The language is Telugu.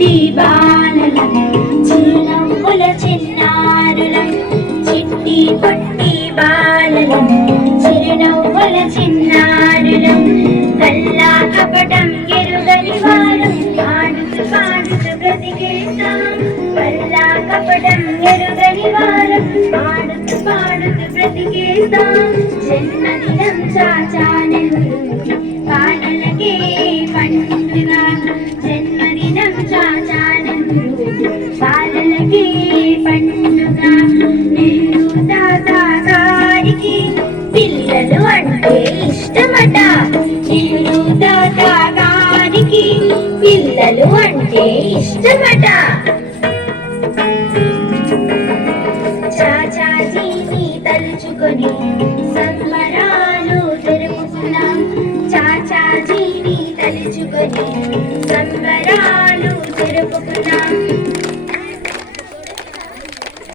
చిట్టి బాలలం చిరునవ్వుల చిన్నారులం చిట్టి పొట్టి బాలలం చిరునవ్వుల చిన్నారులం కల్లా కపటం ఎరుగని వారం ఆడుతూ పాడుతూ బ్రతికేస్తాం కల్లా కపటం ఎరుగని వారం ఆడుతూ పాడుతూ బ్రతికేస్తాం జన్మదినం చాచా నెహ్రూ బాలలకే పండుగ జన్మదినం చాచా నెహ్రూ బాలలకే పండుగ నెహ్రూ తాతా గారికి పిల్లలు అంటే ఇష్టమట నెహ్రూ తాతా గారికి పిల్లలు అంటే ఇష్టమట చాచాజీని తలుచుకొని సంబరాలు జరుపుకున్నాం చాచాజీని తలుచుకొని సంబరాలు జరుపుకున్నాం